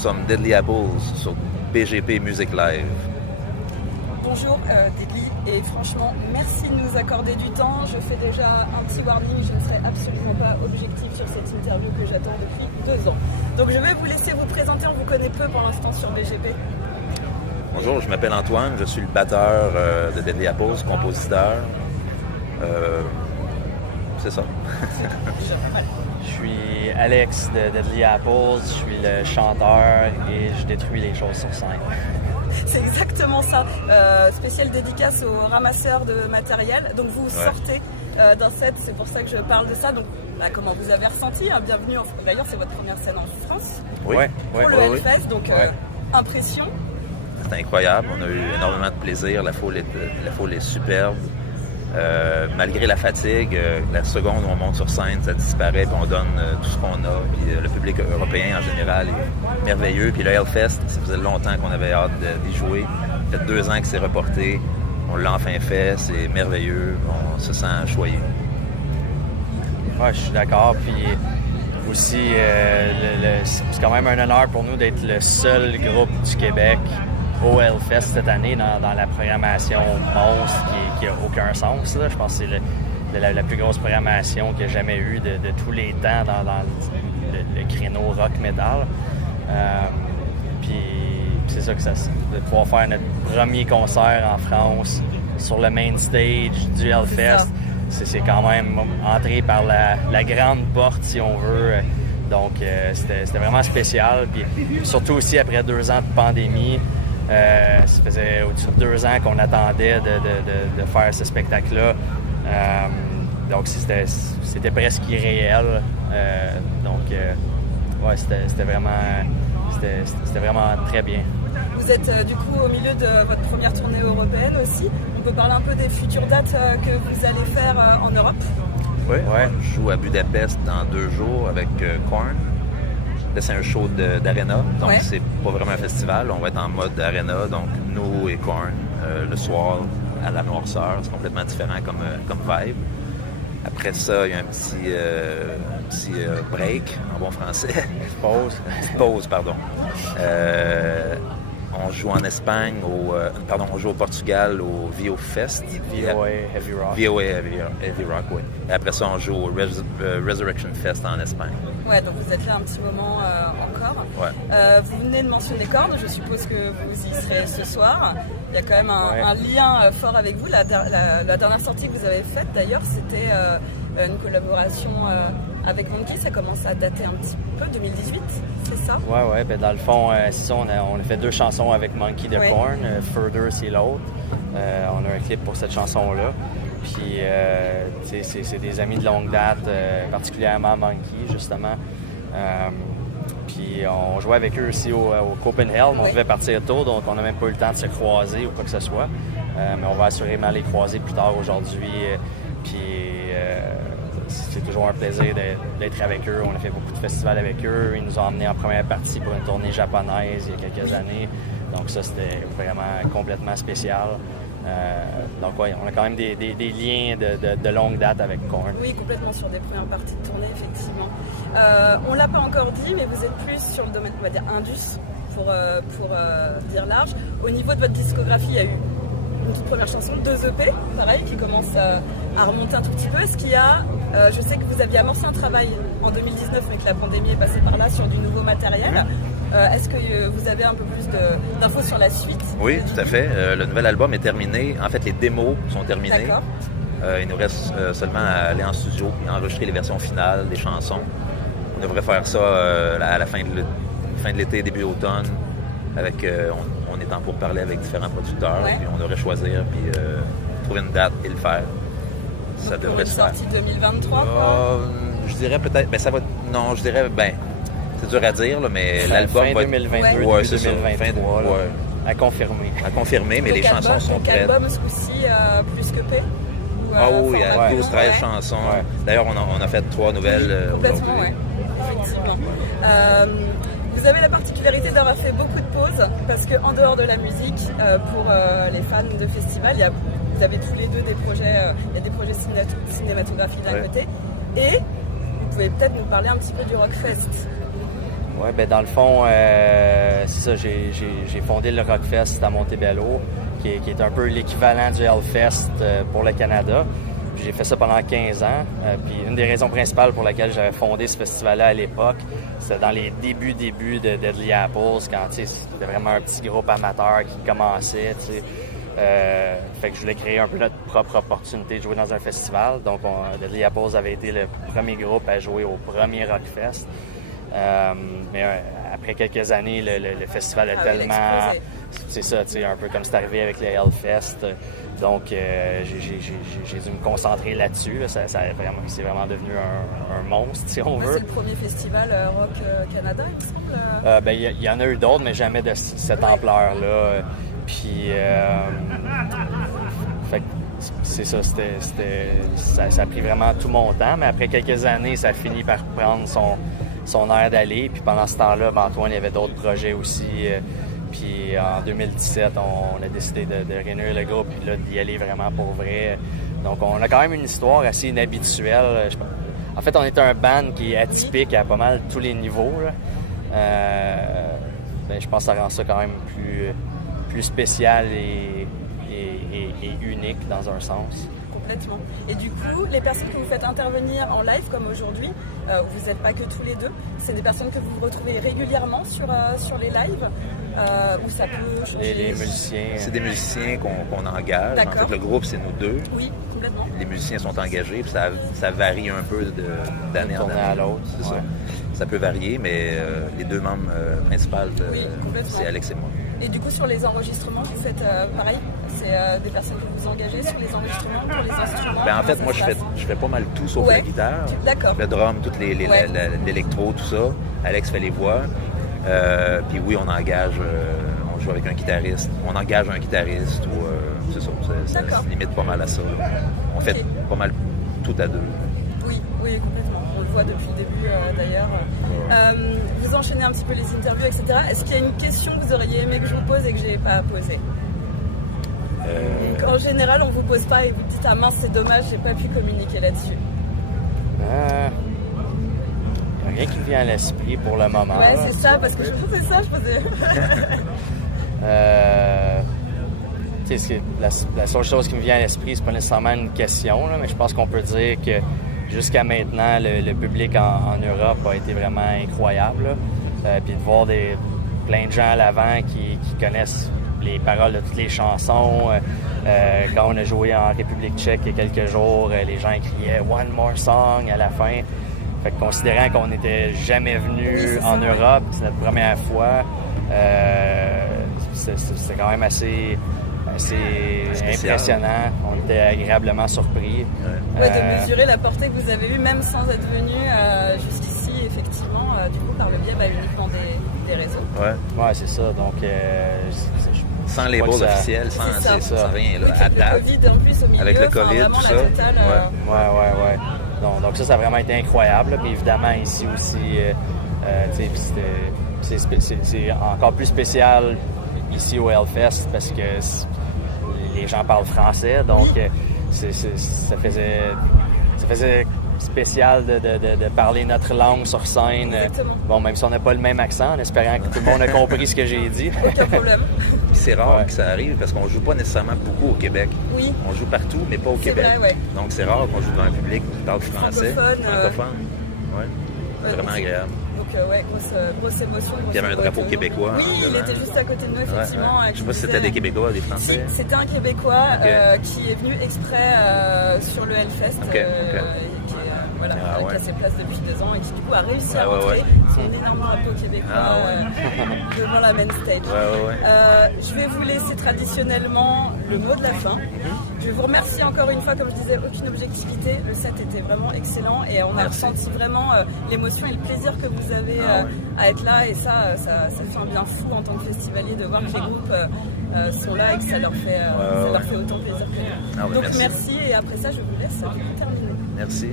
sommes Deadly Apples sur BGP Music Live. Bonjour Deadly, et franchement merci de nous accorder du temps. Je fais déjà un petit warning, je ne serai absolument pas objective sur cette interview que j'attends depuis 2 ans. Donc je vais vous laisser vous présenter, on vous connaît peu pour l'instant sur BGP. Bonjour, je m'appelle Antoine, je suis le batteur de Deadly Apples, compositeur. C'est ça. Je suis Alex de Deadly Apples, je suis le chanteur et je détruis les choses sur scène. C'est exactement ça. Spéciale dédicace aux ramasseurs de matériel. Donc vous sortez d'un set, c'est pour ça que je parle de ça. Donc comment vous avez ressenti, bienvenue d'ailleurs c'est votre première scène en France. Oui. Pour le Hellfest, donc impression. C'est incroyable, on a eu énormément de plaisir, la foule est superbe. Malgré la fatigue, la seconde où on monte sur scène, ça disparaît, puis on donne tout ce qu'on a. Puis le public européen en général est merveilleux. Puis le Hellfest, ça faisait longtemps qu'on avait hâte d'y jouer. Ça fait 2 ans que c'est reporté. On l'a enfin fait, c'est merveilleux. On se sent choyé. Ouais, je suis d'accord. Puis aussi, c'est quand même un honneur pour nous d'être le seul groupe du Québec au Hellfest cette année dans la programmation monstre qui n'a aucun sens. Là. Je pense que c'est la plus grosse programmation qu'il y a jamais eu de tous les temps dans le créneau rock-metal. Puis c'est ça que de pouvoir faire notre premier concert en France sur le main stage du Hellfest, c'est quand même entrer par la grande porte si on veut. Donc c'était vraiment spécial. Puis surtout aussi après 2 ans de pandémie. Ça faisait au-dessus de 2 ans qu'on attendait de faire ce spectacle-là. Donc, c'était presque irréel. C'était vraiment très bien. Vous êtes du coup au milieu de votre première tournée européenne aussi. On peut parler un peu des futures dates que vous allez faire en Europe? Oui, je joue à Budapest dans 2 jours avec Korn. Là, c'est un show d'arena, donc c'est pas vraiment un festival. On va être en mode arena, donc nous et Korn, le soir à la noirceur. C'est complètement différent comme vibe. Après ça, il y a un petit break, en bon français. Pause, pardon. On joue en Espagne, on joue au Portugal au VO Fest. VOA Heavy Rock. VOA Heavy Rock, oui. Et après ça, on joue au Resurrection Fest en Espagne. Ouais, donc vous êtes là un petit moment encore. Ouais. Vous venez de mentionner Korn, je suppose que vous y serez ce soir. Il y a quand même un lien fort avec vous. La dernière sortie que vous avez faite, d'ailleurs, c'était une collaboration avec Monkey. Ça commence à dater un petit peu, 2018, c'est ça? Ouais, ben dans le fond, c'est ça, on a fait 2 chansons avec Monkey de Korn. Further, c'est l'autre. On a un clip pour cette chanson-là. Puis, c'est des amis de longue date, particulièrement Monkey, justement. Puis, on jouait avec eux aussi au Copenhagen. On devait partir tôt, donc on n'a même pas eu le temps de se croiser ou quoi que ce soit. Mais on va assurément les croiser plus tard aujourd'hui. C'est toujours un plaisir d'être avec eux. On a fait beaucoup de festivals avec eux. Ils nous ont emmenés en première partie pour une tournée japonaise il y a quelques années. Donc ça, c'était vraiment complètement spécial. Donc oui, on a quand même des liens de longue date avec Korn. Oui, complètement sur des premières parties de tournée, effectivement. On ne l'a pas encore dit, mais vous êtes plus sur le domaine, on va dire, indus, pour dire large. Au niveau de votre discographie, il y a eu une toute première chanson, 2 EP, pareil, qui commencent à remonter un tout petit peu. Est-ce qu'il y a, je sais que vous aviez amorcé un travail en 2019, mais que la pandémie est passée par là, sur du nouveau matériel. Est-ce que vous avez un peu plus d'infos sur la suite? Oui, tout à fait. Le nouvel album est terminé. En fait, les démos sont terminées. D'accord. Il nous reste seulement à aller en studio et enregistrer les versions finales des chansons. On devrait faire ça à la fin de l'été, début automne. On est en pourparlers avec différents producteurs. Puis on devrait choisir puis trouver une date et le faire. Ça Donc devrait se faire. sortie 2023, quoi? Je dirais peut-être... c'est dur à dire, là, mais l'album fin va 2022, ouais, c'est ça. 2023, à confirmer. À confirmer, mais les chansons sont prêtes. Album ce coup-ci plus que P? Oui, il y a 12-13 chansons. Ouais. D'ailleurs, on a fait 3 nouvelles aujourd'hui. Oui, effectivement. Vous avez la particularité d'avoir fait beaucoup de pauses, parce qu'en dehors de la musique, pour les fans de festival, vous avez tous les deux des projets, il y a des projets cinématographiques d'un côté, et vous pouvez peut-être nous parler un petit peu du Rockfest. Oui, ben dans le fond, c'est ça, j'ai fondé le Rockfest à Montebello, qui est un peu l'équivalent du Hellfest pour le Canada. Puis j'ai fait ça pendant 15 ans. Puis une des raisons principales pour laquelle j'avais fondé ce festival-là à l'époque, c'était dans les débuts de Deadly Apples, quand c'était vraiment un petit groupe amateur qui commençait. Fait que je voulais créer un peu notre propre opportunité de jouer dans un festival. Donc Deadly Apples avait été le premier groupe à jouer au premier Rockfest. Mais après quelques années, le festival a tellement... C'est ça, un peu comme c'est arrivé avec le Hellfest. Donc, j'ai dû me concentrer là-dessus. Là. C'est vraiment devenu un monstre, si on veut. C'est le premier festival Rock Canada, il me semble? Il y en a eu d'autres, mais jamais de cette ampleur-là. Puis, fait que c'est ça, ça a pris vraiment tout mon temps. Mais après quelques années, ça a fini par prendre son air d'aller. Puis pendant ce temps-là, Antoine, il y avait d'autres projets aussi. Puis en 2017, on a décidé de réunir le groupe et d'y aller vraiment pour vrai. Donc on a quand même une histoire assez inhabituelle. En fait, on est un band qui est atypique à pas mal tous les niveaux. Je pense que ça rend ça quand même plus spécial et unique dans un sens. Complètement. Et du coup, les personnes que vous faites intervenir en live comme aujourd'hui, vous n'êtes pas que tous les deux, c'est des personnes que vous retrouvez régulièrement sur les lives où ça peut changer. Les musiciens. C'est des musiciens qu'on engage. D'accord. En fait, le groupe, c'est nous deux. Oui, complètement. Les musiciens sont engagés, puis ça varie un peu d'année en année. À l'autre. C'est ouais. Ça peut varier, mais les deux membres principaux, c'est Alex et moi. Et du coup, sur les enregistrements, vous faites pareil? C'est des personnes que vous engagez sur les enregistrements, pour les instruments? En fait, moi, je fais pas mal tout sauf la guitare. D'accord. Le drum, tout l'électro, tout ça. Alex fait les voix. Puis oui, on engage, on joue avec un guitariste. On engage un guitariste ou c'est ça. Ça se limite pas mal à ça. On fait pas mal tout à deux. Oui, complètement. On le voit depuis le début d'ailleurs. Vous enchaînez un petit peu les interviews, etc. Est-ce qu'il y a une question que vous auriez aimé que je vous pose et que je n'ai pas posée? En général, on ne vous pose pas et vous dites « Ah mince, c'est dommage, j'ai pas pu communiquer là-dessus ». Il n'y a rien qui me vient à l'esprit pour le moment. Ouais, c'est ça, parce que je posais ça, la seule chose qui me vient à l'esprit, c'est pas nécessairement une question, là, mais je pense qu'on peut dire que jusqu'à maintenant, le public en Europe a été vraiment incroyable. Puis de voir plein de gens à l'avant qui connaissent les paroles de toutes les chansons. Quand on a joué en République tchèque il y a quelques jours, les gens criaient « One more song » à la fin. Fait que considérant qu'on n'était jamais venu en Europe, c'est notre première fois, c'est quand même assez impressionnant. On était agréablement surpris. De mesurer la portée que vous avez eue, même sans être venu jusqu'ici, effectivement, du coup, par le biais uniquement des réseaux. Ouais, c'est ça. Donc, sans les labels officiels, sans rien. Là, avec le COVID en plus au milieu, avec le COVID, tout ça. Ouais. Donc ça a vraiment été incroyable. Mais évidemment, ici aussi, c'est encore plus spécial ici au Hellfest parce que les gens parlent français. Donc, ça faisait spécial de parler notre langue sur scène. Bon, même si on n'a pas le même accent, en espérant que tout le monde a compris ce que j'ai dit. Aucun problème. C'est rare que ça arrive parce qu'on joue pas nécessairement beaucoup au Québec. Oui. On joue partout, mais pas au Québec. Vrai, Donc c'est rare qu'on joue devant un public qui parle français. Francophone. Vraiment agréable. Donc grosse émotion. Il y avait un drapeau québécois. Oui, il était juste à côté de nous, effectivement. Je sais pas si c'était des Québécois, des Français. C'était un Québécois qui est venu exprès sur le Hellfest. Qui a ses places depuis 2 ans et qui du coup a réussi à rentrer son énorme drapeau québécois devant la main stage. Je vais vous laisser traditionnellement le mot de la fin. Je vous remercie encore une fois, comme je disais, aucune objectivité. Le set était vraiment excellent et on a ressenti vraiment l'émotion et le plaisir que vous avez à être là. Et ça fait un bien fou en tant que festivalier de voir que les groupes sont là et que ça leur fait autant plaisir que nous. Donc merci et après ça, je vous laisse terminer. Merci.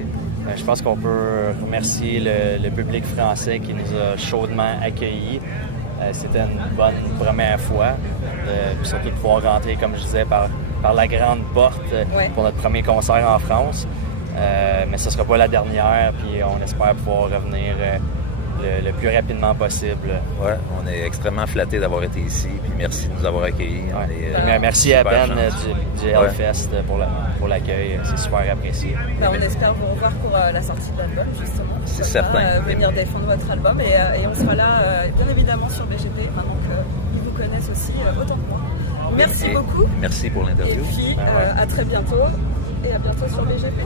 Je pense qu'on peut remercier le public français qui nous a chaudement accueillis. C'était une bonne première fois. Puis surtout de pouvoir rentrer, comme je disais, par la grande porte pour notre premier concert en France. Mais ce ne sera pas la dernière. Puis on espère pouvoir revenir le plus rapidement possible. Ouais, on est extrêmement flattés d'avoir été ici, puis merci de nous avoir accueillis. Mais merci à Ben du Ouais. Hellfest pour l'accueil, c'est super apprécié. On espère vous revoir pour la sortie de l'album, justement. C'est Comme certain. ça, venir défendre votre album et on sera là, bien évidemment, sur BGP, maintenant qu'ils vous connaissent aussi autant que moi. Merci beaucoup. Merci pour Et l'interview. puis, à très bientôt et à bientôt sur BGP.